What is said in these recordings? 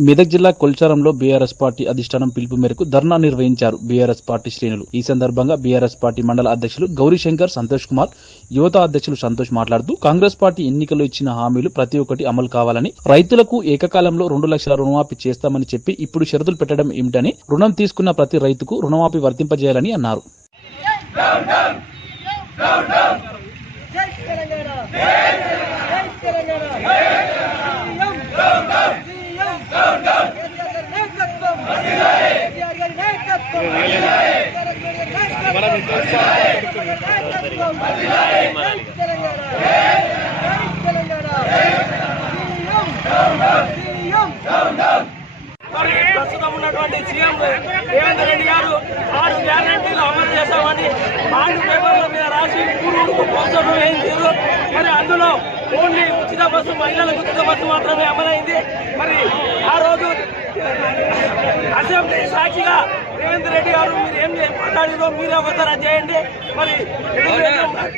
మెదక్ జిల్లా కొల్చారంలో BRS party అధిష్టానం పిలుపు మేరకు ధర్నా నిర్వహించారు బీఆర్ఎస్ పార్టీ శ్రేణులు. ఈ సందర్భంగా బీఆర్ఎస్ పార్టీ మండల అధ్యక్షులు గౌరీశంకర్ సంతోష్ కుమార్ యువత అధ్యక్షులు సంతోష్ మాట్లాడుతూ కాంగ్రెస్ పార్టీ ఎన్నికల్లో ఇచ్చిన హామీలు ప్రతి ఒక్కటి అమలు కావాలని రైతులకు ఏకకాలంలో రెండు లక్షల రుణమాఫీ చేస్తామని చెప్పి ఇప్పుడు షరతులు పెట్టడం ఏమిటని రుణం తీసుకున్న ప్రతి రైతుకు రుణమాఫీ వర్తింపజేయాలని అన్నారు. తెలంగాణ జై తెలంగాణ సీఎం సీఎం కేసీఆర్ గారి నాయకత్వం కేసీఆర్ గారి నాయకత్వం కేసీఆర్ గారి నాయకత్వం నాయకత్వం జై తెలంగాణ జై తెలంగాణ సీఎం సీఎం ప్రస్తుతం ఉన్నటువంటి సీఎం రేవంత్ రెడ్డి గారు ఆరు గ్యారంటీలు అమలు చేశామని ఆరు పేపర్ల మీద రాసి ఊరు పోస్టర్లు వేయించారు. మరి అందులో ఓన్లీ ఉచిత బస్సు మహిళలకు ఉచిత బస్సు మాత్రమే అమలైంది. మరి ఆ రోజు అసెంబ్లీ సాక్షిగా రేవంత్ రెడ్డి గారు మీరు ఏం మాట్లాడిరో మీరే ఒకసారి అది చేయండి. మరి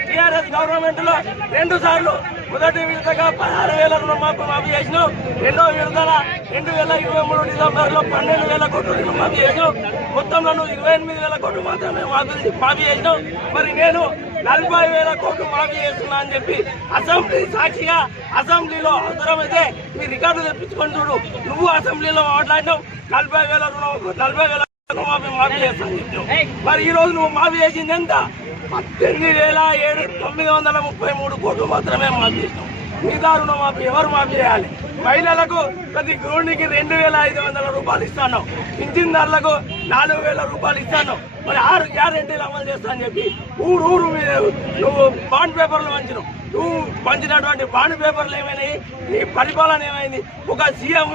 టీఆర్ఎస్ గవర్నమెంట్లో రెండు సార్లు మొదటి విడతగా పదహారు వేల రుణమాఫీ మాఫీ చేసినాం. రెండో విడతల రెండు వేల ఇరవై మూడు డిసెంబర్లో పన్నెండు వేల కోట్లు రుణమాఫీ చేసినాం. మొత్తంలో ఇరవై ఎనిమిది వేల కోట్లు మాత్రమే మాఫీ మాఫీ చేసినాం. మరి నేను నలభై వేల కోట్లు మాఫీ చేస్తున్నా అని చెప్పి అసెంబ్లీ సాక్షిగా అసెంబ్లీలో అవసరమైతే మీ రికార్డు తెప్పించుకొని చూడు. నువ్వు అసెంబ్లీలో మాట్లాడినావు. నలభై వేల రుణం నలభై వేల రుణమాఫీ మాఫీ చేస్తాను చెప్పినావు. మరి ఈ రోజు నువ్వు మాఫీ చేసింది ఎంత? పద్దెనిమిది వేల ఏడు తొమ్మిది వందల ముప్పై మూడు కోట్లు మాత్రమే మాఫీ చేసినాం మిగతా రుణమాఫీ ఎవరు మాఫీ చేయాలి? మహిళలకు ప్రతి గృహిణికి రెండు వేల ఐదు వందల రూపాయలు ఇస్తాను. పింఛన్దారులకు నాలుగు వేల రూపాయలు ఇస్తాను. మరి ఆరు గ్యారెంటీలు అమలు చేస్తా అని చెప్పి ఊరు ఊరు మీద నువ్వు బాండ్ పేపర్లు పంచినావు. నువ్వు పంచినటువంటి బాండ్ పేపర్లు ఏమైనాయి? నీ పరిపాలన ఏమైంది? ఒక సీఎం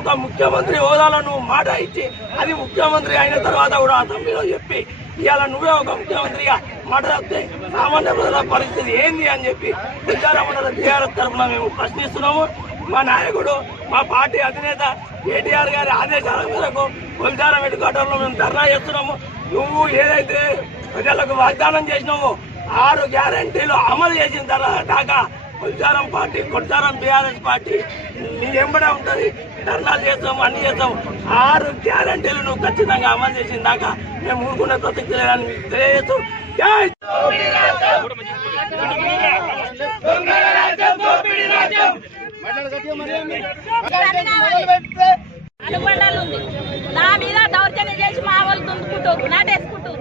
ఒక ముఖ్యమంత్రి హోదాలో నువ్వు మాట ఇచ్చి అది ముఖ్యమంత్రి అయిన తర్వాత కూడా అసెంబ్లీలో చెప్పి ఇవాళ నువ్వే ఒక ముఖ్యమంత్రిగా మాట్లాడితే సామాన్య ప్రజల పరిస్థితి ఏంది అని చెప్పి విచారమండల బీఆర్ఎస్ తరఫున మేము ప్రశ్నిస్తున్నాము. మా నాయకుడు మా పార్టీ అధినేత కేటీఆర్ గారి ఆదేశాల మేరకు కొల్చారం హెడ్క్వార్టర్లో మేము ధర్నా చేస్తున్నాము. నువ్వు ఏదైతే ప్రజలకు వాగ్దానం చేసినావో ఆరు గ్యారంటీలు అమలు చేసిన తర్వాత దాకా Kolcharam party Kolcharam BRS party నీ ఎంబడే ఉంటుంది. ధర్నాలు చేస్తాం అన్ని చేస్తాం. ఆరు గ్యారంటీలు నువ్వు ఖచ్చితంగా అమలు చేసిన దాకా మేము ఊరుకునే ప్రసక్తి లేదని మీకు తెలియజేస్తూ ఉంది. నా మీద దౌర్జన్యం చేసి మా వాళ్ళు దుంపుకుంటారు నాటేసుకుంటారు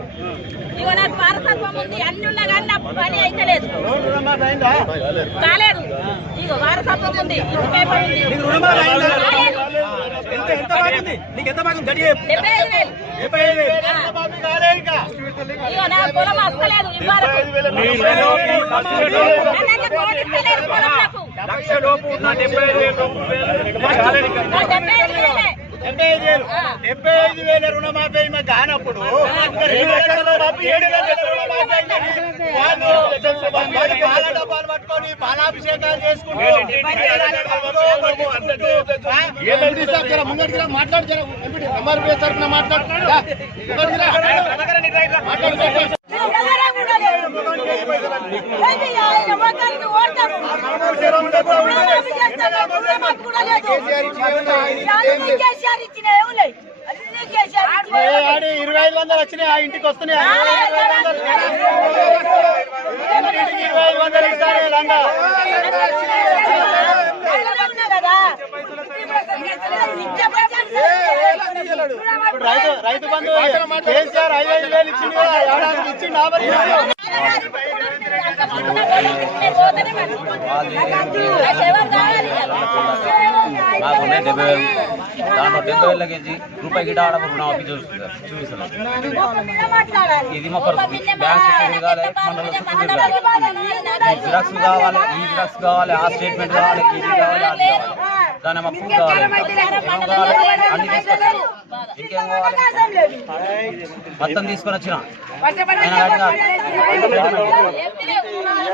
ఇగో నాకు వారసత్వం ఉంది అన్ని ఉన్నా కానీ నా పని అయితే లేదు. కాలేదు. ఇగో వారసత్వం ఉంది ఇంటి పేపర్ ఉంది. డెబ్బై ఐదు వేలు. ఆ. ఇగో నా పొలం వస్తలేదు ఇవ్వరకు ఇస్తలేరు పొలం నాకు. నా డెబ్బై ఐదు వేలే. డెబ్బై ఐదు వేల. రుణమాఫీ కానప్పుడు రెండు లక్షల ఏడు పాల డబ్బాలు పట్టుకొని పాలాభిషేకాలు చేసుకుంటూ ముంగడికి మాట్లాడుతారు ఎంఆర్పీ తరఫున మాట్లాడుతున్నా ఇరవై ఐదు వందలు వచ్చినాయి ఆ ఇంటికి వస్తున్నాయి ఇరవై ఐదు వందలు. ఇంటికి ఇస్తారే లంగా ఇప్పుడు రైతు రైతు బంధు కేసీఆర్ ఐదు ఐదు వేలు ఇచ్చింది కదా ఏడాదికి ఇచ్చిండు మాకు డెబ్బై వేలు దాంట్లో డెబ్బై వేల కేజీ రూపాయి గిట ఆడ రుణమాఫీ చూపిస్తారు ఇది మా పరిస్థితి బ్యాంక్ కావాలి చుట్టూ తిరగాలి. జిరాక్స్ కావాలి ఈ జిరాక్స్ కావాలి ఆ స్టేట్మెంట్ కావాలి ఇది కావాలి అది కావాలి దాని మా ప్రూఫ్ కావాలి కావాలి అన్ని తీసుకొచ్చాను ఇంకేం కావాలి మొత్తం తీసుకొని వచ్చిన